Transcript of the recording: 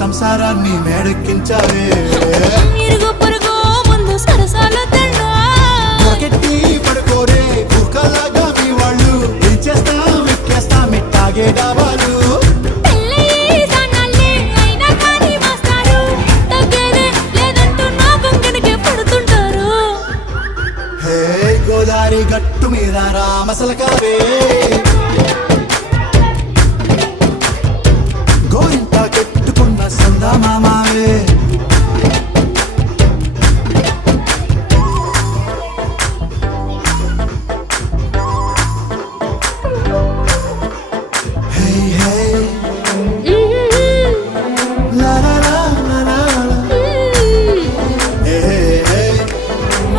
సంసారాన్ని మేడెక్కించావే ఇరుగు పొరుగు ముందు సరసాల దండ పకెట్టి పడుకోరే కుక్కలాగా మీ వాళ్ళు ఇచ్చేస్తాం ఎక్కేస్తాం మిట్టాగే డాబాలు గోదారి గట్టు మీద రామసలకావే